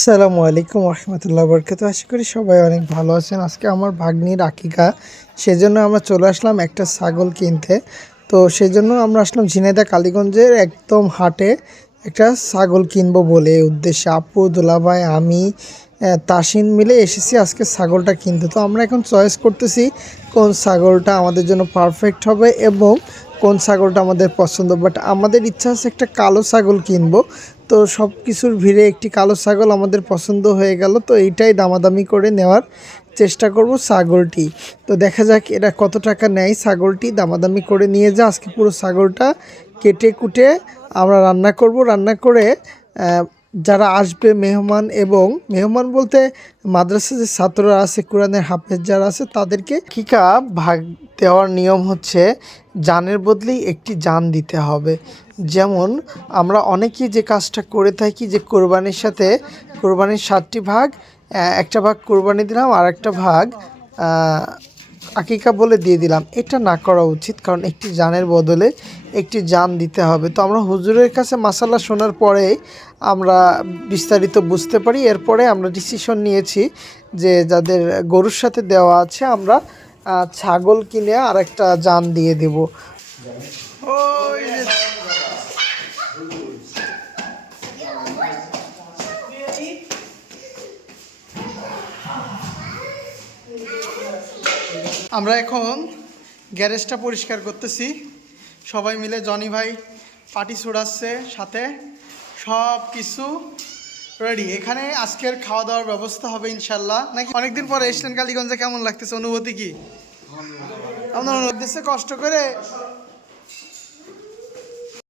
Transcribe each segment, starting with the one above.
আসসালামু আলাইকুম রহমতুল্লাহ বরকাত আশা করি সবাই অনেক ভালো আছেন। আজকে আমার ভাগ্নির আকিকা। সেজন্য আমরা চলে আসলাম একটা ছাগল কিনতে। তো সেজন্য আমরা আসলাম ঝিনাইদা কালীগঞ্জের একদম হাটে একটা ছাগল কিনবো বলে উদ্দেশ্যে। আপু, দুলাভাই, আমি তাসিন মিলে এসেছি আজকে ছাগলটা কিনতে। তো আমরা এখন চয়েস করতেছি কোন ছাগলটা আমাদের জন্য পারফেক্ট হবে এবং কোন ছাগলটা আমাদের পছন্দ বাট আমাদের ইচ্ছা আছে একটা কালো ছাগল কিনবো। তো সব কিছুর ভিড়ে একটি কালো ছাগল আমাদের পছন্দ হয়ে গেল, তো এইটাই দামাদামি করে নেওয়ার চেষ্টা করব ছাগলটি। তো দেখা যাক এরা কত টাকা নেয় ছাগলটি, দামাদামি করে নিয়ে যা, আজকে পুরো ছাগলটা কেটে কুটে আমরা রান্না করব। রান্না করে যারা আসবে মেহমান এবং মেহমান বলতে মাদ্রাসা যে ছাত্ররা আছে, কোরআনের হাফেজ যারা আছে, তাদেরকে কিকা ভাগ দেওয়ার নিয়ম হচ্ছে জানের বদলেই একটি জান দিতে হবে। যেমন আমরা অনেকেই যে কাজটা করে থাকি যে কোরবানির সাথে, কোরবানির সাতটি ভাগ একটা ভাগ কোরবানি দিলাম আর একটা ভাগ আকিকা বলে দিয়ে দিলাম। এটা না করা উচিত, কারণ একটি জানের বদলে একটি জান দিতে হবে। তো আমরা হুজুরের কাছে মাসাল্লা শোনার পরে আমরা বিস্তারিত বুঝতে পারি। এরপরে আমরা ডিসিশন নিয়েছি যে যাদের গরুর সাথে দেওয়া আছে, আমরা ছাগল কিনে আর একটা জান দিয়ে দেব। আমরা এখন গ্যারেজটা পরিষ্কার করতেছি। সবাই মিলে জনি ভাই পাটি ছড়াচ্ছে সাথে সব কিছু রেডি এখানে আজকের খাওয়া দাওয়ার ব্যবস্থা হবে ইনশাল্লাহ নাকি অনেকদিন পরে এসলেন কালীগঞ্জে কেমন লাগতেছে? অনুভূতি কি? আপনার হচ্ছে কষ্ট করে?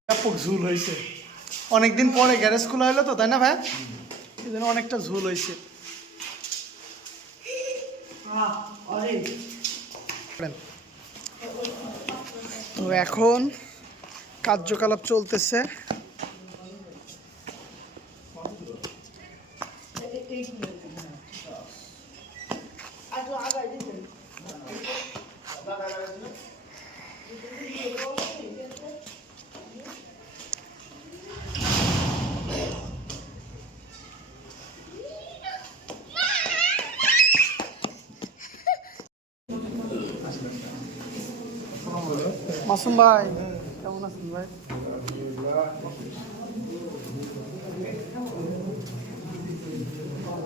ব্যাপক ঝুল হয়েছে। অনেকদিন পরে গ্যারেজ খোলা হলো তো তাই না ভাই? এই জন্য অনেকটা ঝুল হয়েছে। তো এখন কার্যকলাপ চলতেছে। মাসুম ভাই, কেমন আছেন ভাই?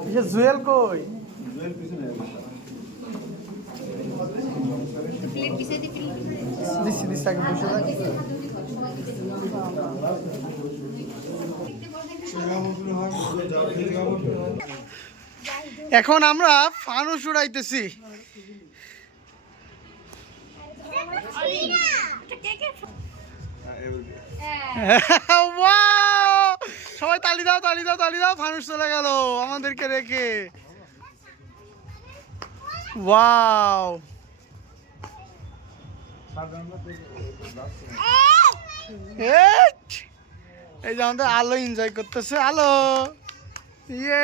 এই যে জুয়েল কই? দিচ্ছি দিচ্ছি আগে বসে এখন আমরা ফানুস উড়াইতেছি। Wow! সবাই তালি দাও তালি দাও তালি দাও ফানুস চলে গেল আমাদেরকে রেখে। ওয়াও এই যে আমাদের আলো এনজয় করতেছে আলো। ইয়ে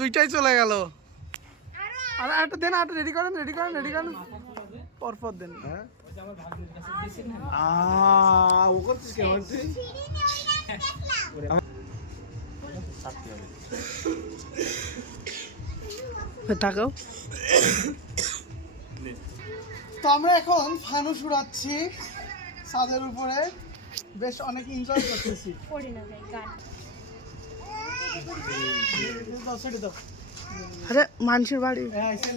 দুইটাই চলে গেল। আর একটা দেন একটা রেডি করেন রেডি করেন রেডি করেন। পরপর দেন। Ah, ও করছিস কেমন তুই তাকাও তো আমরা এখন ফানুস উড়াচ্ছি ছাদের উপরে বেশ অনেক এনজয় করতেছি দাও, আরে মানুষের বাড়ি হ্যাঁ, এসে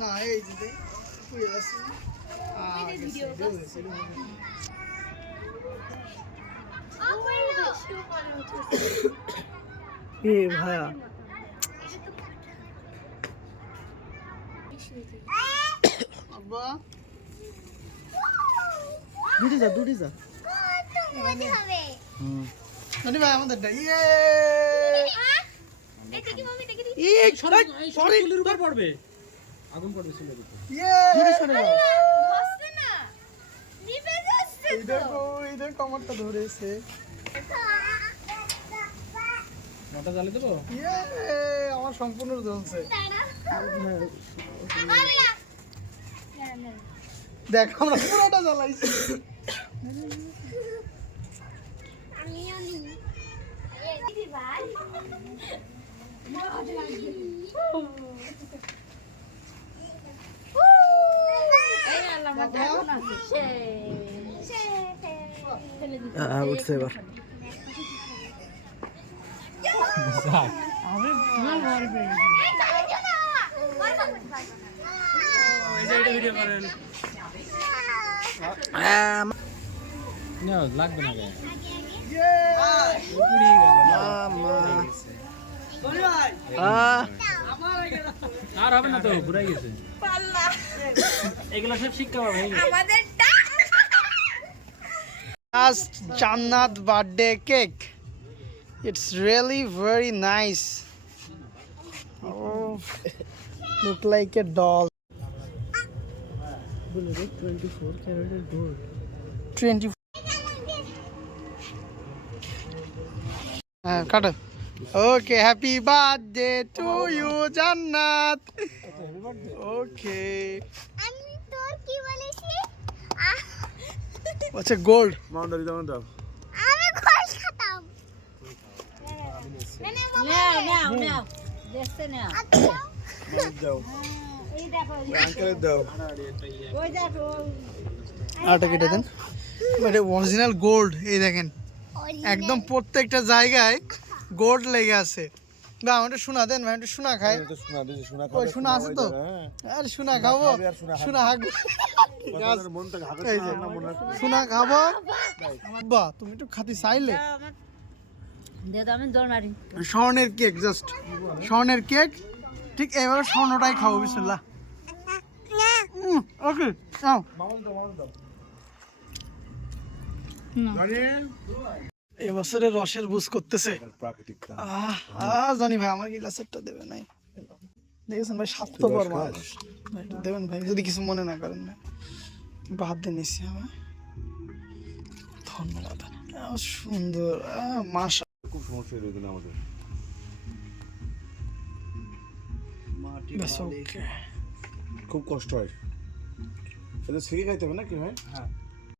না, এই যে। শুয়ে আছে। এ ভাইয়া আব্বা, দূরে যা দূরে যা ধনী ভাই আমাদেরটা। ইয়ে! এই সরাই সরাই চুলের উপর পড়বে আগুন পড়বে সিলের উপর। ইয়ে! দেখো কমরটা ধরেছে। ইয়ে, আমার সম্পূর্ণ জ্বলছে। দেখ আমরা পুরোটা দিদি ভাই। এটা ভিডিও করেন না লাগবে না গায়ে পুড়িয়ে গেল আর হবে না তো ঘুরাই গেছে এগুলো সব শিক্ষা পাবে Last Jannat birthday cake. It's really very nice. Oh, look like a doll. 24 ক্যারেটের গোল্ড 20 হ্যাঁ কাটো okay happy birthday to you Jannat okay আমি তোর কি বলেছি? আচ্ছা গোল্ড দাও দাও। আমি ঘর খাতাম। না, না, নাও নাও দেখতে নাও। আচ্ছা। দাও এই দেখো আঙ্কেলের দাও। ওই দেখো। আটা কেটে দেন। অরিজিনাল গোল্ড এই দেখেন। একদম প্রত্যেকটা জায়গায় গোল্ড লেগে আছে। বা আমাদের শোনা দেন ভাই একটু শোনা খাই। শোনা শোনা ওই শোনা আছে তো? আর শোনা খাব শোনা মনে শোনা খাব। বাহ তুমি একটু খাতি চাইলে। দে তো আমি দৌড় মারি। স্বর্ণের কেক জাস্ট স্বর্ণের কেক। ঠিক এবারে স্বর্ণটাই খাব বিসমিল্লাহ। ওকে নাও এবছরে রসের বুঝ করতেছে। আহ জানি ভাই আমার গ্লাসেরটা দেবে নাই। দেখেছেন ভাই স্বাস্থ্যকর মানুষ ভাই, দেবেন ভাই যদি কিছু মনে না করেন ভাই। বাদ দিয়ে নিচ্ছি আমি। ধন্যবাদ। সুন্দর। আহ, মাশা খুব সমস্যা রয়েছে আমাদের। খুব কষ্ট হয়। এটা শিখে খাইতে হবে না কি ভাই? হ্যাঁ।